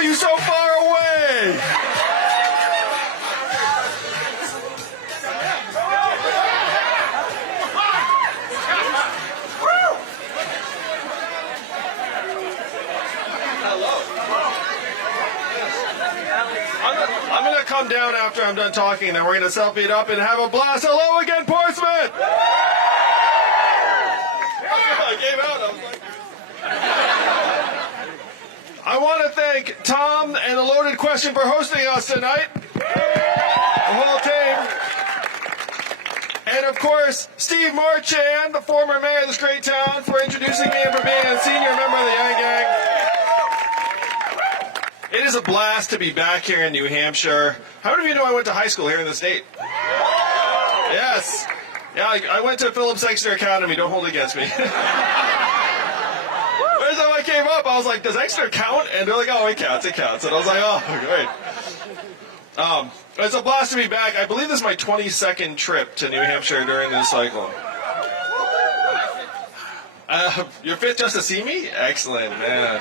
are you so far away? I'm going to come down after I'm done talking, and then we're going to selfie it up and have a blast. Hello again, Portsmouth! I gave out. I want to thank Tom and the Loaded Question for hosting us tonight. The whole team. And of course, Steve Marchand, the former mayor of this great town, for introducing me and for being a senior member of the Yang Gang. It is a blast to be back here in New Hampshire. How many of you know I went to high school here in the state? Yes. Yeah, I went to Phillips Exeter Academy. Don't hold it against me. Every time I came up, I was like, does Exeter count? And they're like, oh, it counts, it counts. And I was like, oh, great. It's a blast to be back. I believe this is my 22nd trip to New Hampshire during this cycle. You're fit just to see me? Excellent, man.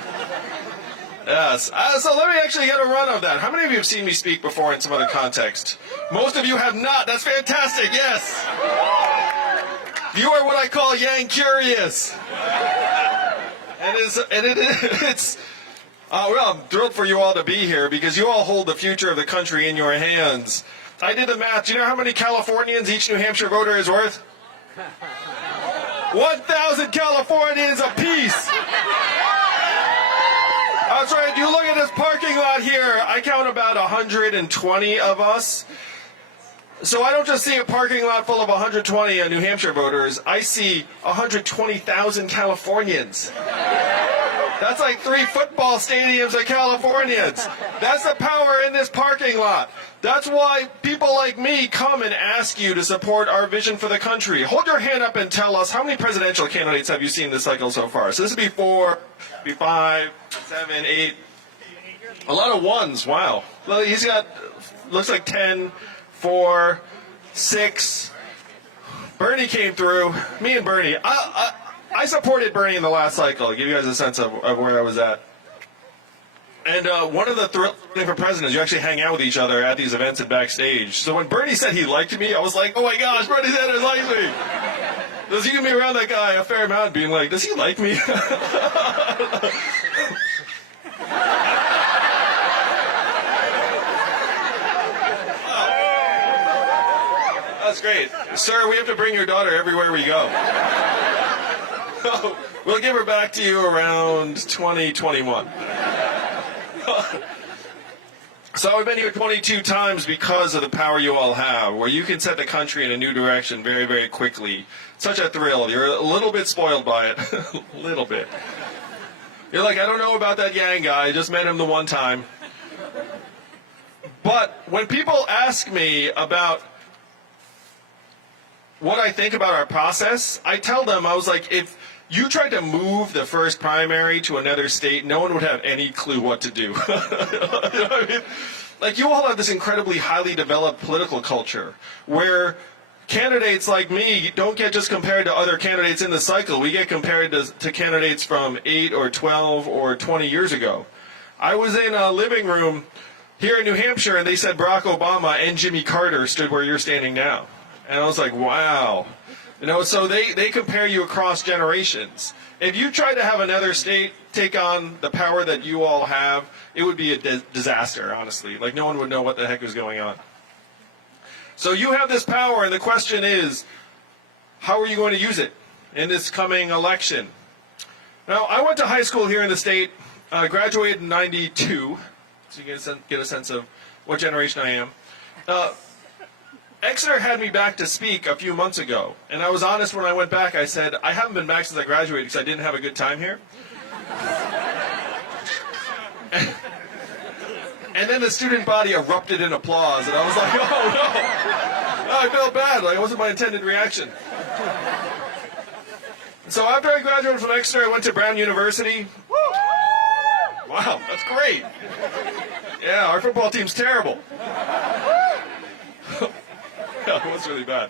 Yes. So let me actually get a run of that. How many of you have seen me speak before in some other context? Most of you have not. That's fantastic. Yes. You are what I call Yang curious. Well, I'm thrilled for you all to be here because you all hold the future of the country in your hands. I did the math. Do you know how many Californians each New Hampshire voter is worth? 1,000 Californians apiece. That's right. You look at this parking lot here. I count about 120 of us. So I don't just see a parking lot full of 120 New Hampshire voters. I see 120,000 Californians. That's like 3 football stadiums of Californians. That's the power in this parking lot. That's why people like me come and ask you to support our vision for the country. Hold your hand up and tell us, how many presidential candidates have you seen this cycle so far? So this would be 4, be 5, 7, 8. A lot of ones, wow. Well, he's got, looks like 10, 4, 6. Bernie came through. Me and Bernie. I supported Bernie in the last cycle, to give you guys a sense of where I was at. And one of the thrilling for president is you actually hang out with each other at these events and backstage. So when Bernie said he liked me, I was like, oh my gosh, Bernie Sanders likes me. There's you can be around that guy a fair amount being like, does he like me? That's great. Sir, we have to bring your daughter everywhere we go. We'll give her back to you around 2021. So I've been here 22 times because of the power you all have, where you can set the country in a new direction very, very quickly. Such a thrill. You're a little bit spoiled by it. A little bit. You're like, I don't know about that Yang guy. I just met him the one time. But when people ask me about what I think about our process, I tell them, I was like, if you tried to move the first primary to another state, no one would have any clue what to do. You know what I mean? Like, you all have this incredibly highly developed political culture where candidates like me don't get just compared to other candidates in the cycle. We get compared to candidates from 8 or 12 or 20 years ago. I was in a living room here in New Hampshire, and they said Barack Obama and Jimmy Carter stood where you're standing now. And I was like, wow. You know, so they compare you across generations. If you tried to have another state take on the power that you all have, it would be a disaster, honestly. Like, no one would know what the heck was going on. So you have this power, and the question is, how are you going to use it in this coming election? Now, I went to high school here in the state, graduated in '92, so you get a sense of what generation I am. Exeter had me back to speak a few months ago, and I was honest when I went back. I said, I haven't been back since I graduated because I didn't have a good time here. And then the student body erupted in applause, and I was like, oh no, I felt bad. Like, it wasn't my intended reaction. So after I graduated from Exeter, I went to Brown University. Wow, that's great. Yeah, our football team's terrible. It was really bad.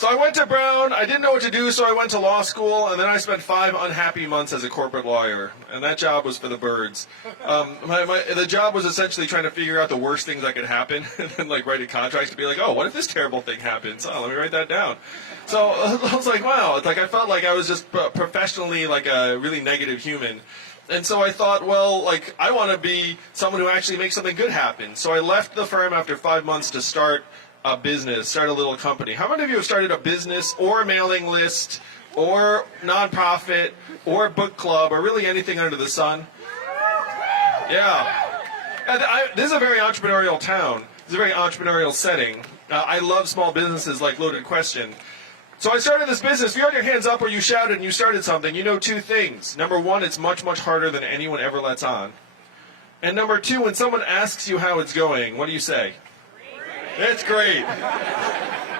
So I went to Brown. I didn't know what to do, so I went to law school, and then I spent 5 unhappy months as a corporate lawyer, and that job was for the birds. The job was essentially trying to figure out the worst things that could happen, and then like writing contracts to be like, oh, what if this terrible thing happens? Oh, let me write that down. So I was like, wow, it's like I felt like I was just professionally like a really negative human. And so I thought, well, like, I want to be someone who actually makes something good happen. So I left the firm after 5 months to start a business, start a little company. How many of you have started a business or a mailing list or nonprofit or book club or really anything under the sun? Yeah. And this is a very entrepreneurial town. It's a very entrepreneurial setting. I love small businesses like Loaded Question. So I started this business. If you had your hands up or you shouted and you started something, you know 2 things. Number 1, it's much, much harder than anyone ever lets on. And number 2, when someone asks you how it's going, what do you say? It's great.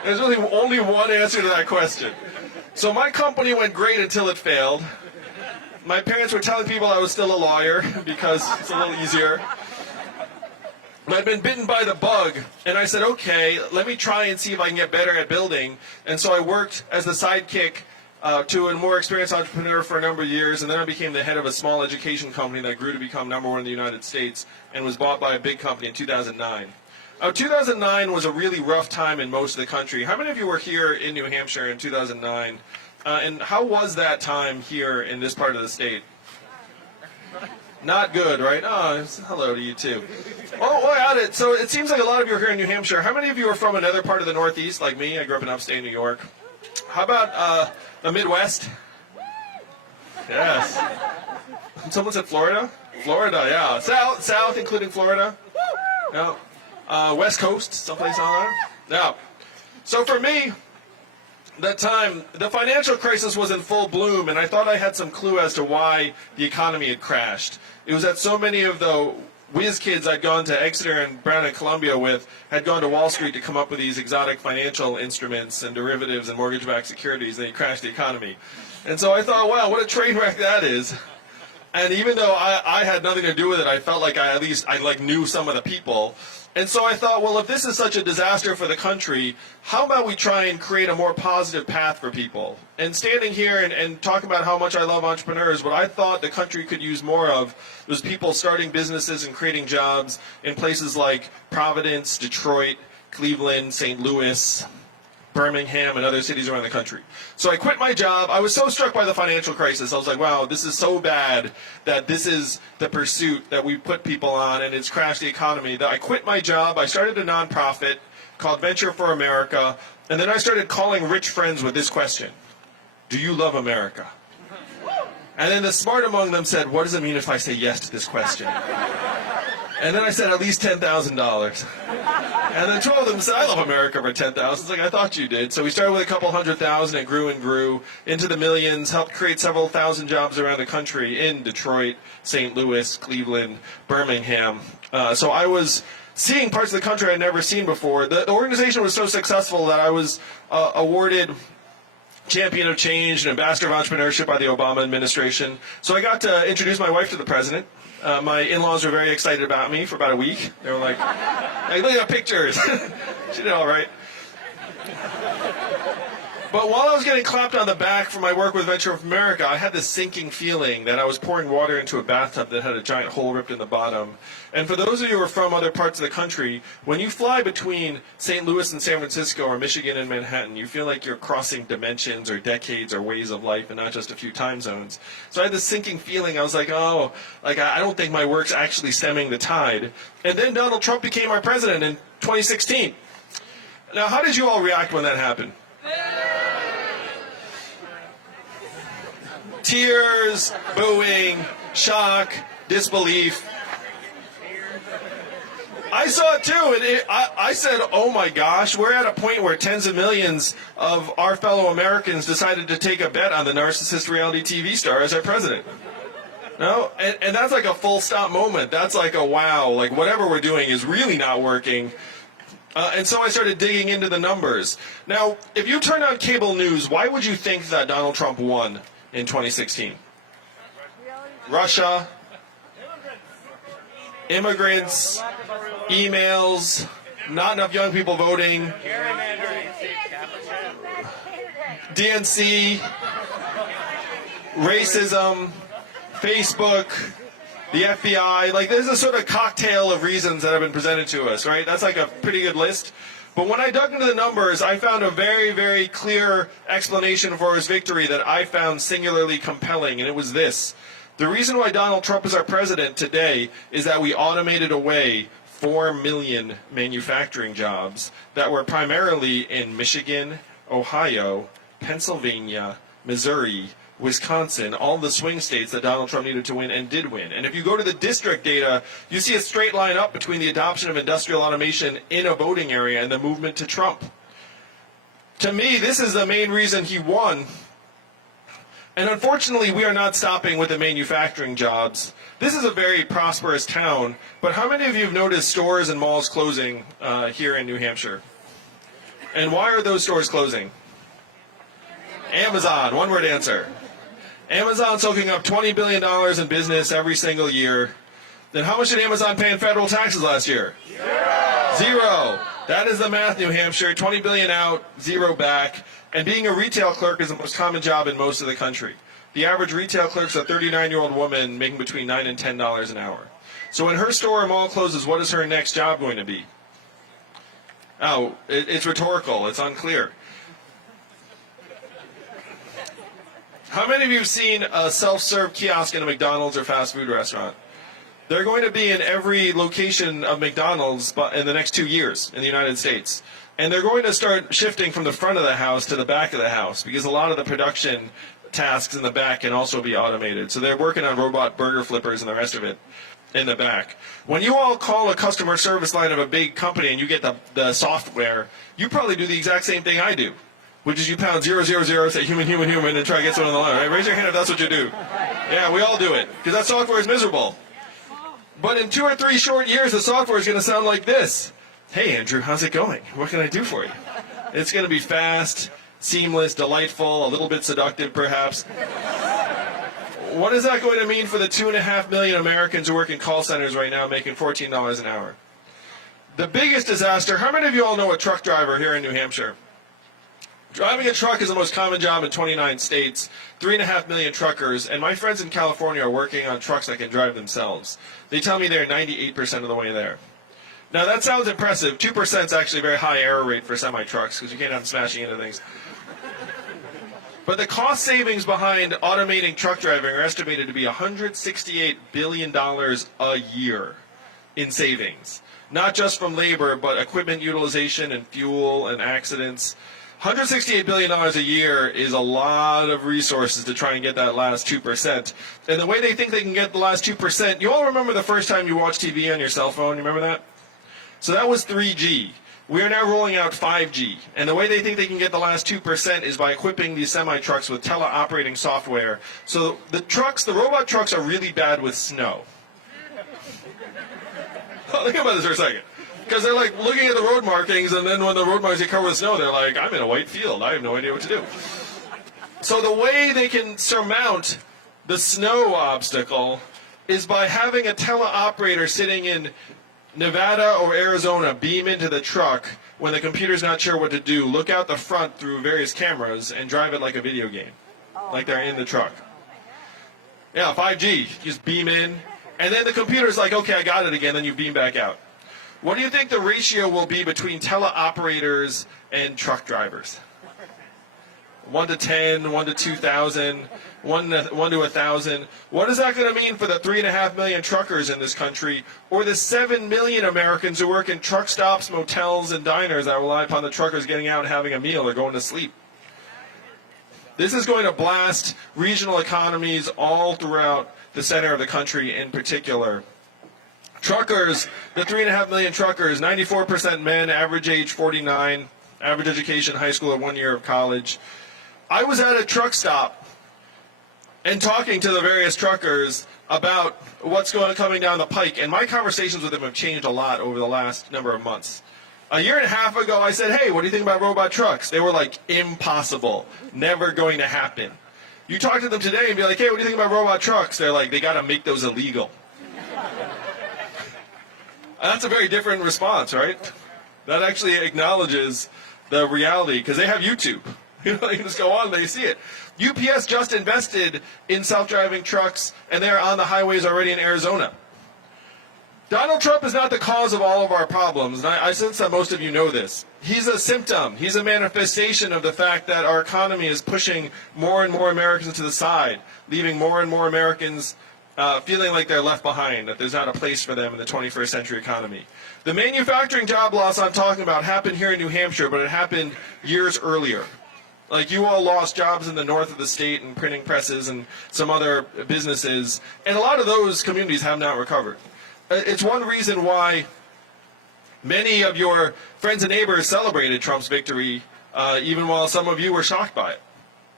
There's really only one answer to that question. So my company went great until it failed. My parents were telling people I was still a lawyer because it's a little easier. I'd been bitten by the bug, and I said, okay, let me try and see if I can get better at building. And so I worked as the sidekick to a more experienced entrepreneur for a number of years, and then I became the head of a small education company that grew to become #1 in the United States and was bought by a big company in 2009. 2009 was a really rough time in most of the country. How many of you were here in New Hampshire in 2009? And how was that time here in this part of the state? Not good, right? Oh, hello to you too. Oh, so it seems like a lot of you are here in New Hampshire. How many of you are from another part of the Northeast, like me? I grew up in upstate New York. How about the Midwest? Yes. Someone said Florida? Florida, yeah. South, including Florida? No. West Coast, someplace on there? Yeah. So for me, that time, the financial crisis was in full bloom, and I thought I had some clue as to why the economy had crashed. It was that so many of the whiz kids I'd gone to Exeter and Brown and Columbia with had gone to Wall Street to come up with these exotic financial instruments and derivatives and mortgage-backed securities, and they crashed the economy. And so I thought, wow, what a train wreck that is. And even though I had nothing to do with it, I felt like I knew some of the people. And so I thought, well, if this is such a disaster for the country, how about we try and create a more positive path for people? And standing here and talking about how much I love entrepreneurs, what I thought the country could use more of was people starting businesses and creating jobs in places like Providence, Detroit, Cleveland, St. Louis, Birmingham, and other cities around the country. So I quit my job. I was so struck by the financial crisis. I was like, wow, this is so bad that this is the pursuit that we put people on, and it's crashed the economy. That I quit my job. I started a nonprofit called Venture for America, and then I started calling rich friends with this question: do you love America? And then the smart among them said, what does it mean if I say yes to this question? And then I said, at least $10,000. And then 12 of them said, I love America for $10,000. It's like, I thought you did. So we started with a couple 100,000 and grew into the millions, helped create several thousand jobs around the country in Detroit, St. Louis, Cleveland, Birmingham. So I was seeing parts of the country I'd never seen before. The organization was so successful that I was awarded Champion of Change and Ambassador of Entrepreneurship by the Obama administration. So I got to introduce my wife to the president. My in-laws were very excited about me for about a week. They were like, hey, look at the pictures. She did all right. But while I was getting clapped on the back for my work with Venture of America, I had this sinking feeling that I was pouring water into a bathtub that had a giant hole ripped in the bottom. And for those of you who are from other parts of the country, when you fly between St. Louis and San Francisco or Michigan and Manhattan, you feel like you're crossing dimensions or decades or ways of life and not just a few time zones. So I had this sinking feeling. I was like, oh, I don't think my work's actually stemming the tide. And then Donald Trump became our president in 2016. Now, how did you all react when that happened? Tears, booing, shock, disbelief. I saw it too, and I said, oh my gosh, we're at a point where tens of millions of our fellow Americans decided to take a bet on the narcissist reality TV star as our president. No? And that's like a full stop moment. That's like a wow, like whatever we're doing is really not working. And so I started digging into the numbers. Now, if you turn on cable news, why would you think that Donald Trump won in 2016? Russia, immigrants, emails, not enough young people voting. DNC, racism, Facebook, the FBI. Like, there's a sort of cocktail of reasons that have been presented to us, right? That's like a pretty good list. But when I dug into the numbers, I found a very, very clear explanation for his victory that I found singularly compelling, and it was this. The reason why Donald Trump is our president today is that we automated away 4 million manufacturing jobs that were primarily in Michigan, Ohio, Pennsylvania, Missouri, Wisconsin, all the swing states that Donald Trump needed to win and did win. And if you go to the district data, you see a straight line up between the adoption of industrial automation in a voting area and the movement to Trump. To me, this is the main reason he won. And unfortunately, we are not stopping with the manufacturing jobs. This is a very prosperous town, but how many of you have noticed stores and malls closing here in New Hampshire? And why are those stores closing? Amazon, one-word answer. Amazon soaking up $20 billion in business every single year. Then how much did Amazon pay in federal taxes last year? Zero. That is the math, New Hampshire. 20 billion out, zero back. And being a retail clerk is the most common job in most of the country. The average retail clerk is a 39-year-old woman making between $9 and $10 an hour. So when her store or mall closes, what is her next job going to be? Oh, it's rhetorical. It's unclear. How many of you have seen a self-serve kiosk in a McDonald's or fast food restaurant? They're going to be in every location of McDonald's in the next 2 years in the United States. And they're going to start shifting from the front of the house to the back of the house because a lot of the production tasks in the back can also be automated. So they're working on robot burger flippers and the rest of it in the back. When you all call a customer service line of a big company and you get the software, you probably do the exact same thing I do, which is you pound 000, say human, human, human, and try to get someone on the line. Right? Raise your hand if that's what you do. Yeah, we all do it because that software is miserable. But in 2 or 3 short years, the software is going to sound like this. Hey, Andrew, how's it going? What can I do for you? It's going to be fast, seamless, delightful, a little bit seductive, perhaps. What is that going to mean for the 2.5 million Americans who work in call centers right now making $14 an hour? The biggest disaster, how many of you all know a truck driver here in New Hampshire? Driving a truck is the most common job in 29 states, 3.5 million truckers, and my friends in California are working on trucks that can drive themselves. They tell me they're 98% of the way there. Now that sounds impressive. 2% is actually a very high error rate for semi-trucks because you can't have them smashing into things. But the cost savings behind automating truck driving are estimated to be $168 billion a year in savings. Not just from labor, but equipment utilization and fuel and accidents. $168 billion a year is a lot of resources to try and get that last 2%. And the way they think they can get the last 2%, you all remember the first time you watched TV on your cell phone? You remember that? So that was 3G. We are now rolling out 5G. And the way they think they can get the last 2% is by equipping these semi-trucks with teleoperating software. So the robot trucks are really bad with snow. Think about this for a second. Because they're like looking at the road markings, and then when the road markings get covered with snow, they're like, I'm in a white field. I have no idea what to do. So the way they can surmount the snow obstacle is by having a teleoperator sitting in Nevada or Arizona beam into the truck when the computer's not sure what to do, look out the front through various cameras, and drive it like a video game, like they're in the truck. Yeah, 5G. You just beam in, and then the computer's like, okay, I got it again, then you beam back out. What do you think the ratio will be between teleoperators and truck drivers? 1 to 10, 1 to 2,000, 1 to 1,000. What is that going to mean for the 3.5 million truckers in this country, or the 7 million Americans who work in truck stops, motels, and diners that rely upon the truckers getting out and having a meal or going to sleep? This is going to blast regional economies all throughout the center of the country in particular. Truckers, the 3.5 million truckers, 94% men, average age 49, average education, high school or 1 year of college. I was at a truck stop and talking to the various truckers about what's coming down the pike, and my conversations with them have changed a lot over the last number of months. A year and a half ago, I said, hey, what do you think about robot trucks? They were like, impossible, never going to happen. You talk to them today and be like, hey, what do you think about robot trucks? They're like, they got to make those illegal. That's a very different response, right? That actually acknowledges the reality, because they have YouTube. You know, you can just go on there, you see it. UPS just invested in self-driving trucks, and they're on the highways already in Arizona. Donald Trump is not the cause of all of our problems, and I sense that most of you know this. He's a symptom. He's a manifestation of the fact that our economy is pushing more and more Americans to the side, leaving more and more Americans feeling like they're left behind, that there's not a place for them in the 21st century economy. The manufacturing job loss I'm talking about happened here in New Hampshire, but it happened years earlier. Like, you all lost jobs in the north of the state and printing presses and some other businesses, and a lot of those communities have not recovered. It's one reason why many of your friends and neighbors celebrated Trump's victory, even while some of you were shocked by it.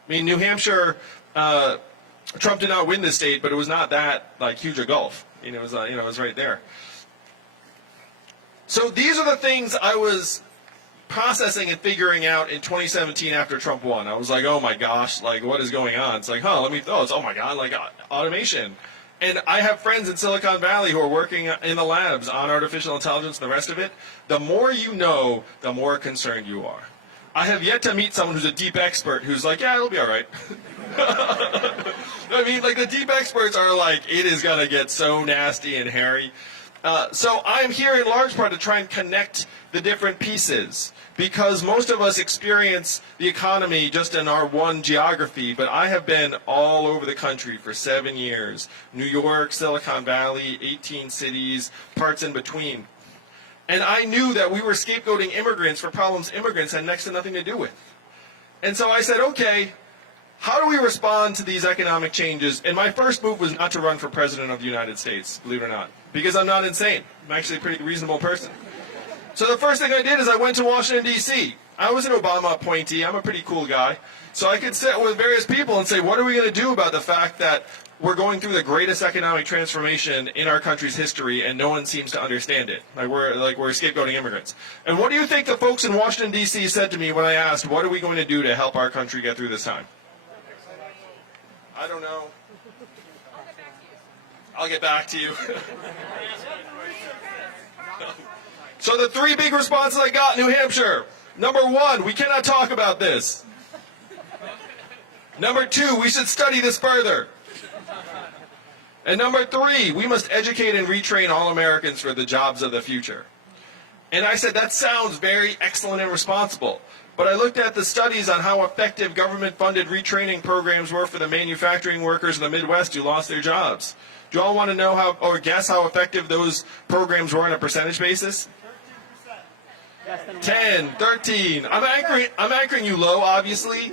I mean, New Hampshire, Trump did not win the state, but it was not that huge a gulf. It was right there. So these are the things I was processing and figuring out in 2017 after Trump won. I was like, oh my gosh, what is going on? It's like, oh my God, automation. And I have friends in Silicon Valley who are working in the labs on artificial intelligence and the rest of it. The more you know, the more concerned you are. I have yet to meet someone who's a deep expert who's like, yeah, it'll be all right. I mean, the deep experts are like, it is going to get so nasty and hairy. So I'm here in large part to try and connect the different pieces, because most of us experience the economy just in our one geography, but I have been all over the country for 7 years. New York, Silicon Valley, 18 cities, parts in between. And I knew that we were scapegoating immigrants for problems immigrants had next to nothing to do with. And so I said, okay, how do we respond to these economic changes? And my first move was not to run for president of the United States, believe it or not, because I'm not insane. I'm actually a pretty reasonable person. So the first thing I did is I went to Washington, D.C. I was an Obama appointee. I'm a pretty cool guy. So I could sit with various people and say, what are we going to do about the fact that we're going through the greatest economic transformation in our country's history and no one seems to understand it? We're scapegoating immigrants. And what do you think the folks in Washington, D.C. said to me when I asked, what are we going to do to help our country get through this time? I don't know. I'll get back to you. So the three big responses I got in New Hampshire. Number one, we cannot talk about this. Number two, we should study this further. And number three, we must educate and retrain all Americans for the jobs of the future. And I said, that sounds very excellent and responsible. But I looked at the studies on how effective government-funded retraining programs were for the manufacturing workers in the Midwest who lost their jobs. Do you all want to know how, or guess how effective those programs were on a percentage basis? 10, 13. I'm anchoring you low, obviously,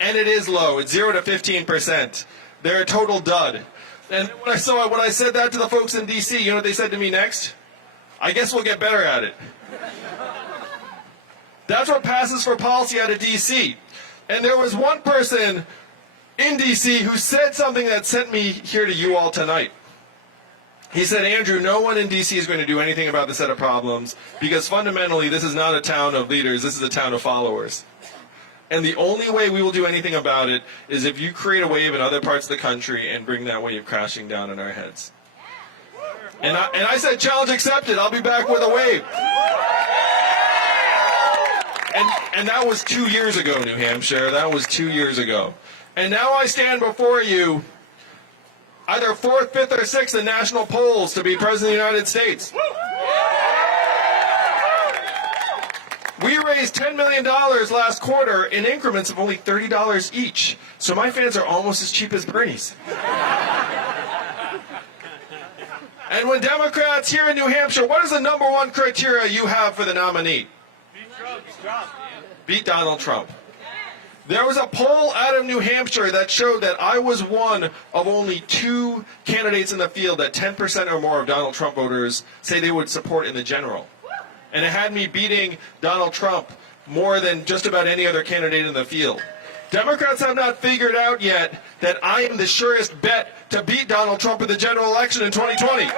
and it is low. It's 0 to 15%. They're a total dud. And when I said that to the folks in D.C., you know what they said to me next? I guess we'll get better at it. That's what passes for policy out of D.C. And there was one person in D.C. who said something that sent me here to you all tonight. He said, Andrew, no one in D.C. is going to do anything about the set of problems because fundamentally this is not a town of leaders, this is a town of followers. And the only way we will do anything about it is if you create a wave in other parts of the country and bring that wave crashing down on our heads. And I said, challenge accepted, I'll be back with a wave. And that was 2 years ago, New Hampshire, that was 2 years ago. And now I stand before you, either 4th, 5th, or 6th in national polls to be President of the United States. We raised $10 million last quarter in increments of only $30 each. So my fans are almost as cheap as Bernie's. And when Democrats here in New Hampshire, what is the number one criteria you have for the nominee? Beat Donald Trump. There was a poll out of New Hampshire that showed that I was one of only 2 candidates in the field that 10% or more of Donald Trump voters say they would support in the general. And it had me beating Donald Trump more than just about any other candidate in the field. Democrats have not figured out yet that I am the surest bet to beat Donald Trump in the general election in 2020.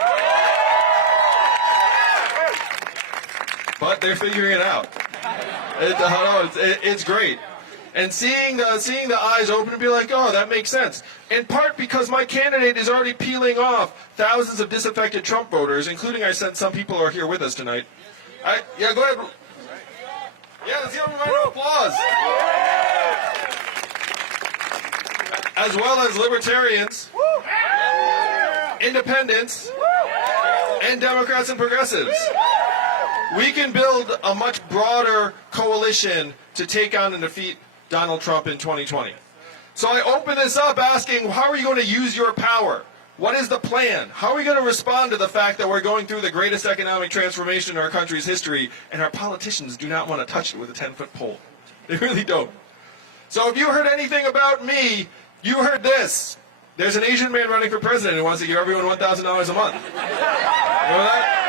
But they're figuring it out. It's great. And seeing the eyes open and be like, oh, that makes sense. In part because my candidate is already peeling off thousands of disaffected Trump voters, including I sense some people are here with us tonight. Yeah, go ahead. Yeah, let's give them a round of applause. as well as libertarians, independents, and Democrats and progressives. We can build a much broader coalition to take on and defeat Donald Trump in 2020. So I open this up asking, how are you going to use your power? What is the plan? How are we going to respond to the fact that we're going through the greatest economic transformation in our country's history, and our politicians do not want to touch it with a 10-foot pole? They really don't. So if you heard anything about me, you heard this. There's an Asian man running for president who wants to give everyone $1,000 a month. Remember that?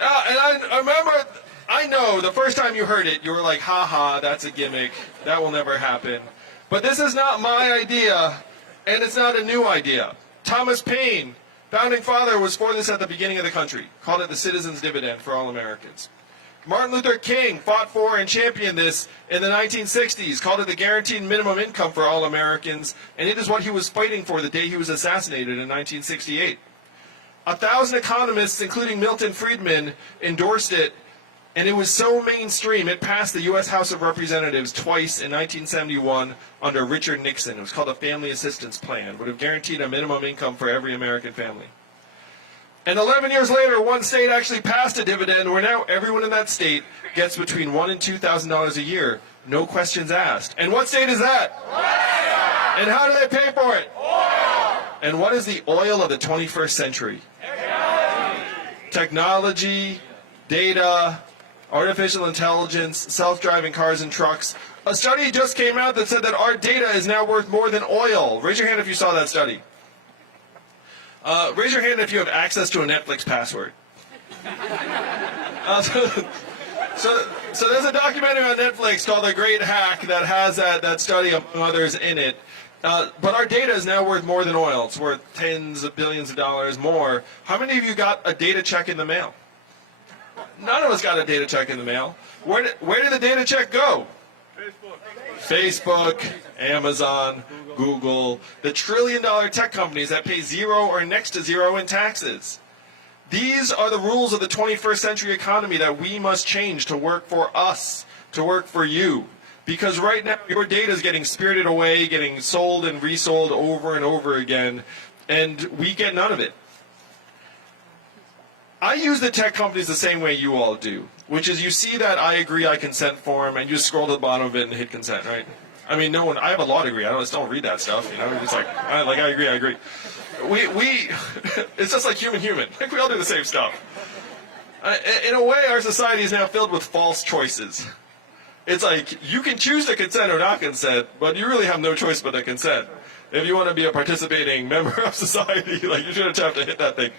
And I remember, I know the first time you heard it, you were like, ha ha, that's a gimmick. That will never happen. But this is not my idea, and it's not a new idea. Thomas Paine, founding father, was for this at the beginning of the country. Called it the citizens' dividend for all Americans. Martin Luther King fought for and championed this in the 1960s, called it the guaranteed minimum income for all Americans, and it is what he was fighting for the day he was assassinated in 1968. 1,000 economists, including Milton Friedman, endorsed it, and it was so mainstream, it passed the U.S. House of Representatives twice in 1971 under Richard Nixon. It was called the Family Assistance Plan. It would have guaranteed a minimum income for every American family. And 11 years later, one state actually passed a dividend where now everyone in that state gets between $1,000 and $2,000 a year, no questions asked. And what state is that? Oil. And how do they pay for it? Oil. And what is the oil of the 21st century? Technology, data, artificial intelligence, self-driving cars and trucks. A study just came out that said that our data is now worth more than oil. Raise your hand if you saw that study. Raise your hand if you have access to a Netflix password. So there's a documentary on Netflix called The Great Hack that has that study, among others, in it. But our data is now worth more than oil. It's worth tens of billions of dollars more. How many of you got a data check in the mail? None of us got a data check in the mail. Where did the data check go? Facebook, Amazon, Google, the trillion-dollar tech companies that pay zero or next to zero in taxes. These are the rules of the 21st century economy that we must change to work for us, to work for you. Because right now, your data is getting spirited away, getting sold and resold over and over again, and we get none of it. I use the tech companies the same way you all do, which is you see that I agree, I consent form, and you just scroll to the bottom of it and hit consent, right? I mean, no one, I have a law degree, I just don't read that stuff, you know, it's like I agree. We it's just like human. Like, we all do the same stuff. In a way, our society is now filled with false choices. It's like, you can choose to consent or not consent, but you really have no choice but to consent. If you want to be a participating member of society, like, you shouldn't have to hit that thing.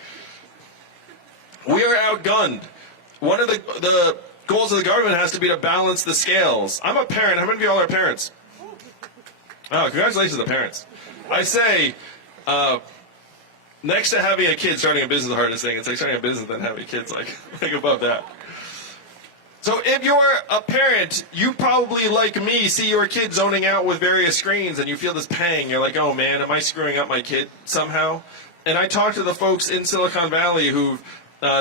We are outgunned. One of the goals of the government has to be to balance the scales. I'm a parent. How many of you all are parents? Oh, congratulations to parents. I say, next to having a kid, starting a business is the hardest thing. It's like starting a business and then having kids, like above that. So if you're a parent, you probably, like me, see your kid zoning out with various screens and you feel this pang. You're like, oh man, am I screwing up my kid somehow? And I talk to the folks in Silicon Valley who've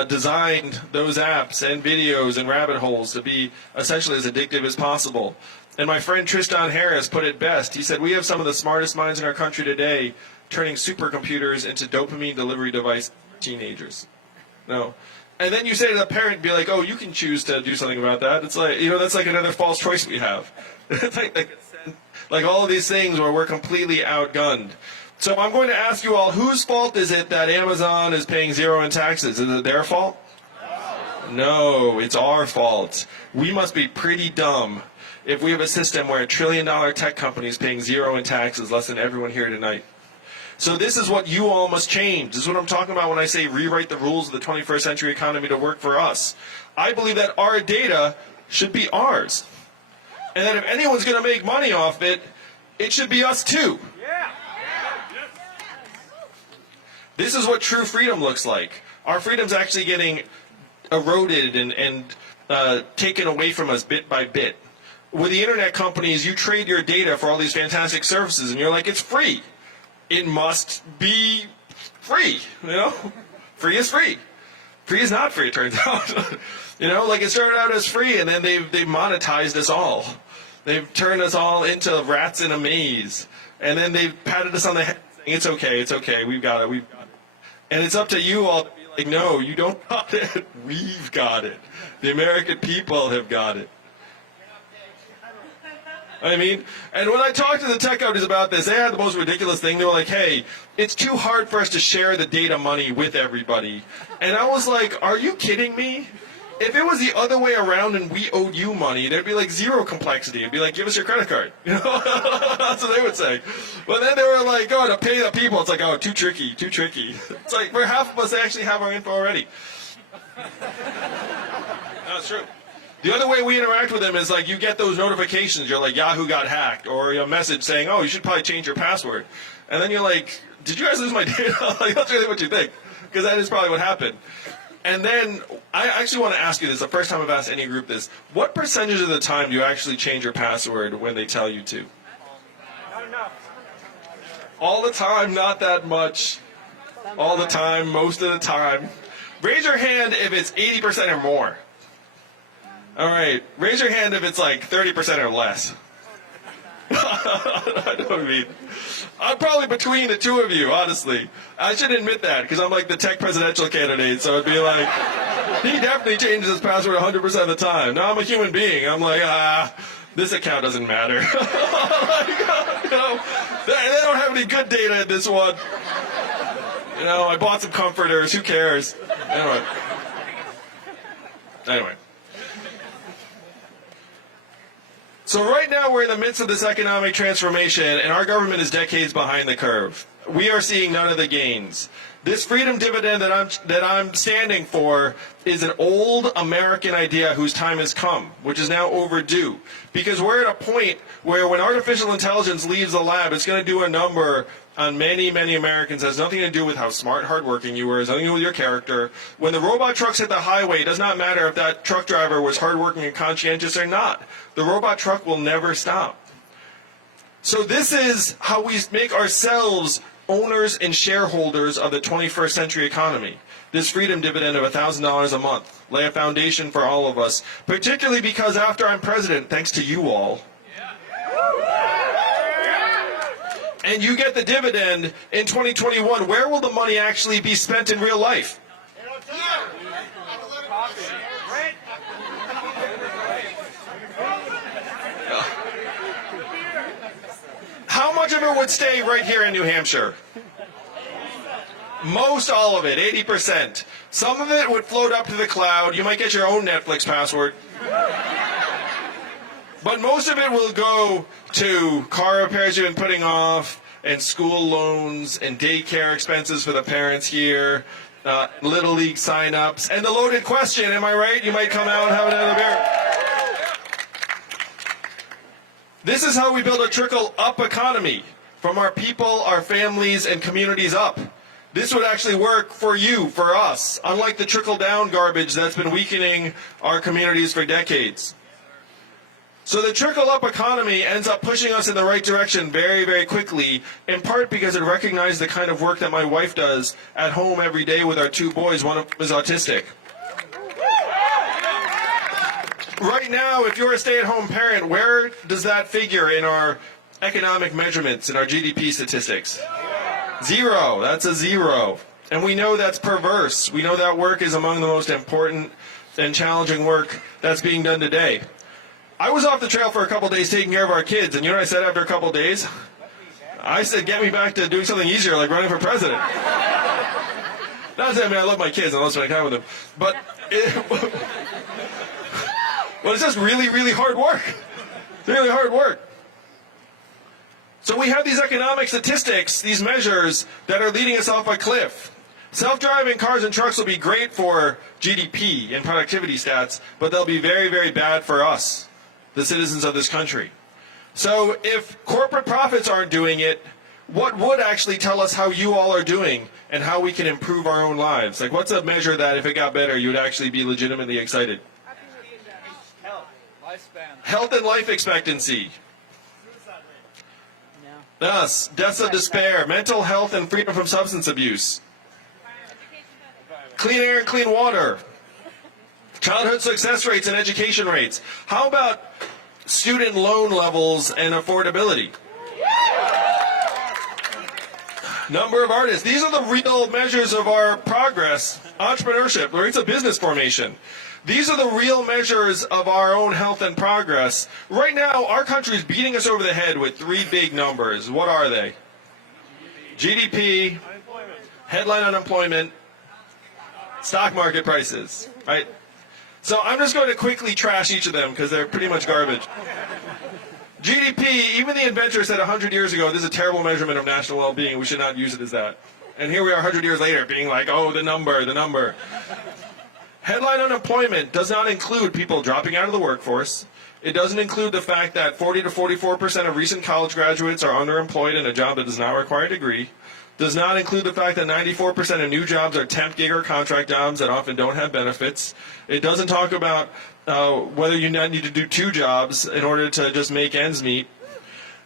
designed those apps and videos and rabbit holes to be essentially as addictive as possible. And my friend Tristan Harris put it best. He said, we have some of the smartest minds in our country today turning supercomputers into dopamine delivery device teenagers. No. And then you say to the parent, be like, oh, you can choose to do something about that. It's like, you know, that's like another false choice we have. like all of these things where we're completely outgunned. So I'm going to ask you all, whose fault is it that Amazon is paying zero in taxes? Is it their fault? No, it's our fault. We must be pretty dumb if we have a system where $1 trillion tech company is paying zero in taxes, less than everyone here tonight. So this is what you all must change. This is what I'm talking about when I say rewrite the rules of the 21st century economy to work for us. I believe that our data should be ours. And that if anyone's going to make money off it, it should be us too. This is what true freedom looks like. Our freedom's actually getting eroded and taken away from us bit by bit. With the internet companies, you trade your data for all these fantastic services, and you're like, it's free. It must be free, you know? Free is free. Free is not free, it turns out. You know, like, it started out as free, and then they've monetized us all. They've turned us all into rats in a maze. And then they've patted us on the head saying, it's okay, we've got it. And it's up to you all to be like, no, you don't got it. We've got it. The American people have got it. I mean, and when I talked to the tech companies about this, they had the most ridiculous thing. They were like, hey, it's too hard for us to share the data money with everybody. And I was like, are you kidding me? If it was the other way around and we owed you money, there'd be like zero complexity. It'd be like, give us your credit card. You know, that's what they would say. But then they were like, oh, to pay the people, it's like, oh, too tricky. It's like, for half of us, they actually have our info already. That's true. The other way we interact with them is like you get those notifications. You're like, Yahoo got hacked, or a message saying, oh, you should probably change your password. And then you're like, did you guys lose my data? Like, that's really what you think, because that is probably what happened. And then I actually want to ask you this, the first time I've asked any group this. What percentage of the time do you actually change your password when they tell you to? Not enough. All the time, not that much. All the time, most of the time. Raise your hand if it's 80% or more. All right, raise your hand if it's like 30% or less. I don't mean. I'm probably between the two of you, honestly. I should admit that, because I'm like the tech presidential candidate, so it'd be like, he definitely changes his password 100% of the time. Now I'm a human being. I'm like, this account doesn't matter. You know, they don't have any good data in this one. You know, I bought some comforters, who cares? Anyway. So right now we're in the midst of this economic transformation, and our government is decades behind the curve. We are seeing none of the gains. This freedom dividend that I'm standing for is an old American idea whose time has come, which is now overdue. Because we're at a point where when artificial intelligence leaves the lab, it's going to do a number on many, many Americans. It has nothing to do with how smart, hardworking you were. It has nothing to do with your character. When the robot trucks hit the highway, it does not matter if that truck driver was hardworking and conscientious or not. The robot truck will never stop. So this is how we make ourselves owners and shareholders of the 21st century economy. This freedom dividend of $1,000 a month. Lay a foundation for all of us. Particularly because after I'm president, thanks to you all, and you get the dividend in 2021, where will the money actually be spent in real life? How much of it would stay right here in New Hampshire? Most all of it, 80%. Some of it would float up to the cloud. You might get your own Netflix password. But most of it will go to car repairs you've been putting off, and school loans, and daycare expenses for the parents here, Little League sign-ups, and the loaded question, am I right? You might come out and have another beer. This is how we build a trickle-up economy, from our people, our families, and communities up. This would actually work for you, for us, unlike the trickle-down garbage that's been weakening our communities for decades. So the trickle-up economy ends up pushing us in the right direction very, very quickly, in part because it recognized the kind of work that my wife does at home every day with our two boys. One of them is autistic. Right now, if you're a stay-at-home parent, where does that figure in our economic measurements, in our GDP statistics? Zero. That's a zero. And we know that's perverse. We know that work is among the most important and challenging work that's being done today. I was off the trail for a couple days taking care of our kids, and you know what I said after a couple days? I said, get me back to doing something easier, like running for president. Not saying, I mean, I love my kids, I love spending time with them. But well, it's just really, really hard work. It's really hard work. So we have these economic statistics, these measures, that are leading us off a cliff. Self-driving cars and trucks will be great for GDP and productivity stats, but they'll be very, very bad for us, the citizens of this country. So if corporate profits aren't doing it, what would actually tell us how you all are doing and how we can improve our own lives? Like, what's a measure that if it got better, you would actually be legitimately excited? Health, lifespan. Health and life expectancy. Yes, deaths of despair, mental health and freedom from substance abuse. Clean air and clean water. Childhood success rates and education rates. How about student loan levels and affordability. Number of artists. These are the real measures of our progress. Entrepreneurship, rates of business formation. These are the real measures of our own health and progress. Right now, our country is beating us over the head with three big numbers. What are they? GDP, headline unemployment, stock market prices, right? So I'm just going to quickly trash each of them because they're pretty much garbage. GDP, even the inventor said 100 years ago, this is a terrible measurement of national well-being. We should not use it as that. And here we are 100 years later being like, oh, the number, the number. Headline unemployment does not include people dropping out of the workforce. It doesn't include the fact that 40 to 44% of recent college graduates are underemployed in a job that does not require a degree. Does not include the fact that 94% of new jobs are temp, gig, or contract jobs that often don't have benefits. It doesn't talk about whether you need to do two jobs in order to just make ends meet.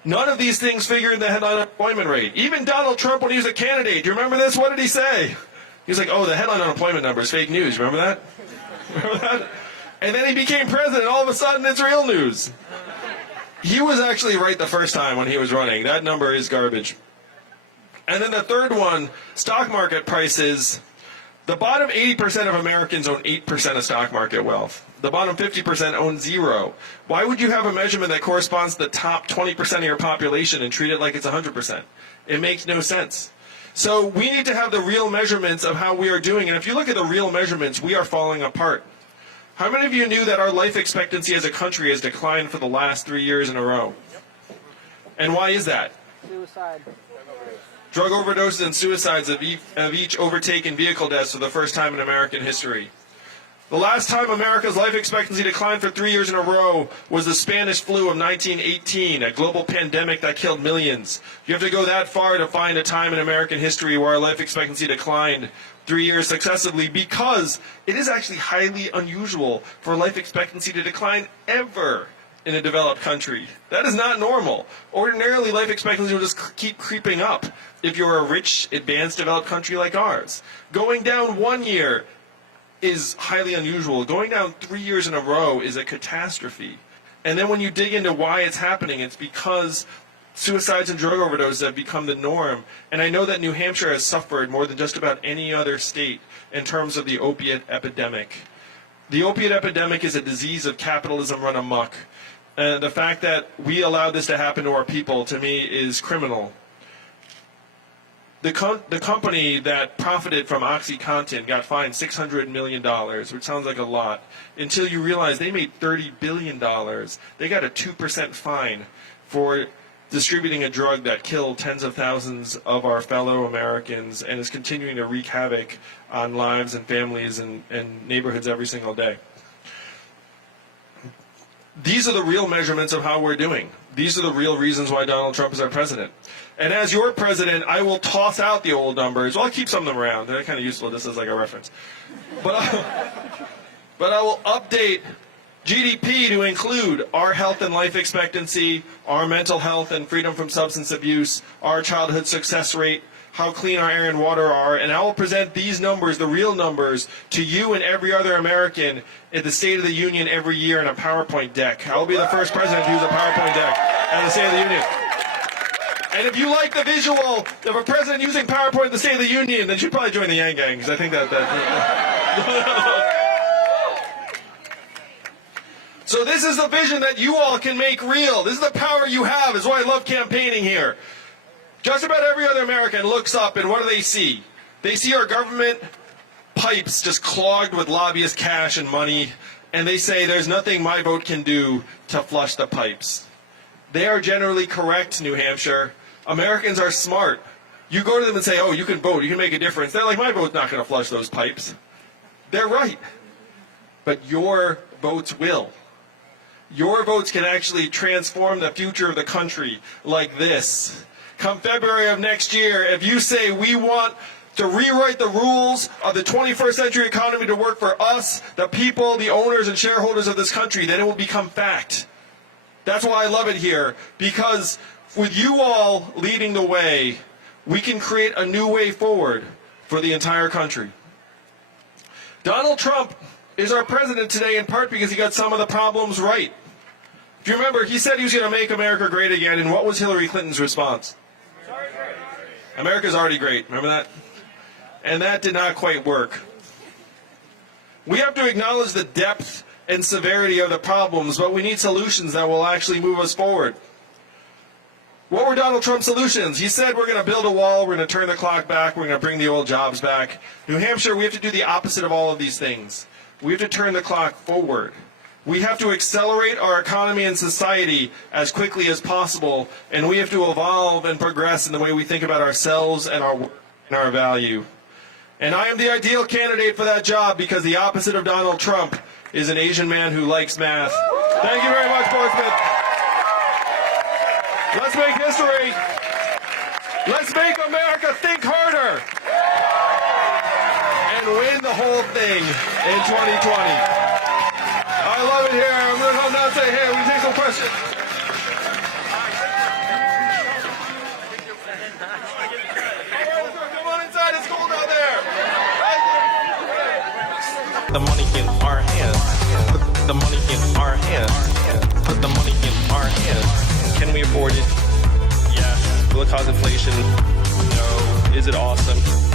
None of these things figure in the headline unemployment rate. Even Donald Trump, when he was a candidate, do you remember this? What did he say? He was like, oh, the headline unemployment number is fake news. Remember that? Remember that? And then he became president, all of a sudden it's real news. He was actually right the first time when he was running. That number is garbage. And then the third one, stock market prices. The bottom 80% of Americans own 8% of stock market wealth. The bottom 50% own zero. Why would you have a measurement that corresponds to the top 20% of your population and treat it like it's 100%? It makes no sense. So we need to have the real measurements of how we are doing. And if you look at the real measurements, we are falling apart. How many of you knew that our life expectancy as a country has declined for the last 3 years in a row? And why is that? Suicide. Drug overdoses and suicides have each overtaken vehicle deaths for the first time in American history. The last time America's life expectancy declined for 3 years in a row was the Spanish flu of 1918, a global pandemic that killed millions. You have to go that far to find a time in American history where our life expectancy declined 3 years successively, because it is actually highly unusual for life expectancy to decline ever in a developed country. That is not normal. Ordinarily, life expectancy will just keep creeping up if you're a rich, advanced, developed country like ours. Going down 1 year is highly unusual. Going down 3 years in a row is a catastrophe. And then when you dig into why it's happening, it's because suicides and drug overdoses have become the norm. And I know that New Hampshire has suffered more than just about any other state in terms of the opiate epidemic. The opiate epidemic is a disease of capitalism run amok. And the fact that we allowed this to happen to our people, to me, is criminal. The company that profited from OxyContin got fined $600 million, which sounds like a lot, until you realize they made $30 billion. They got a 2% fine for distributing a drug that killed tens of thousands of our fellow Americans and is continuing to wreak havoc on lives and families and neighborhoods every single day. These are the real measurements of how we're doing. These are the real reasons why Donald Trump is our president. And as your president, I will toss out the old numbers. Well, I'll keep some of them around. They're kind of useful. This is like a reference. But I will update GDP to include our health and life expectancy, our mental health and freedom from substance abuse, our childhood success rate, how clean our air and water are, and I will present these numbers, the real numbers, to you and every other American at the State of the Union every year in a PowerPoint deck. I will be the first president to use a PowerPoint deck at the State of the Union. And if you like the visual of a president using PowerPoint at the State of the Union, then you should probably join the Yang Gang, because I think that So this is the vision that you all can make real. This is the power you have. Is why I love campaigning here. Just about every other American looks up, and what do they see? They see our government pipes just clogged with lobbyist cash and money, and they say there's nothing my vote can do to flush the pipes. They are generally correct, New Hampshire. Americans are smart. You go to them and say, oh, you can vote, you can make a difference. They're like, my vote's not going to flush those pipes. They're right. But your votes will. Your votes can actually transform the future of the country like this. Come February of next year, if you say we want to rewrite the rules of the 21st century economy to work for us, the people, the owners and shareholders of this country, then it will become fact. That's why I love it here, because with you all leading the way, we can create a new way forward for the entire country. Donald Trump is our president today in part because he got some of the problems right. If you remember, he said he was going to make America great again, and what was Hillary Clinton's response? America's already great. Remember that? And that did not quite work. We have to acknowledge the depth and severity of the problems, but we need solutions that will actually move us forward. What were Donald Trump's solutions? He said we're going to build a wall, we're going to turn the clock back, we're going to bring the old jobs back. New Hampshire, we have to do the opposite of all of these things. We have to turn the clock forward. We have to accelerate our economy and society as quickly as possible, and we have to evolve and progress in the way we think about ourselves and our value. And I am the ideal candidate for that job because the opposite of Donald Trump is an Asian man who likes math. Thank you very much, Portsmouth. Let's make history. Let's make America think harder and win the whole thing in 2020. I love it here. I'm going to come down and say, hey, we take some questions. Come on inside. It's cold out there. The money in our hands. Put the money in our hands. Put the money in our hands. Can we afford it? Yes. Will it cause inflation? No. Is it awesome?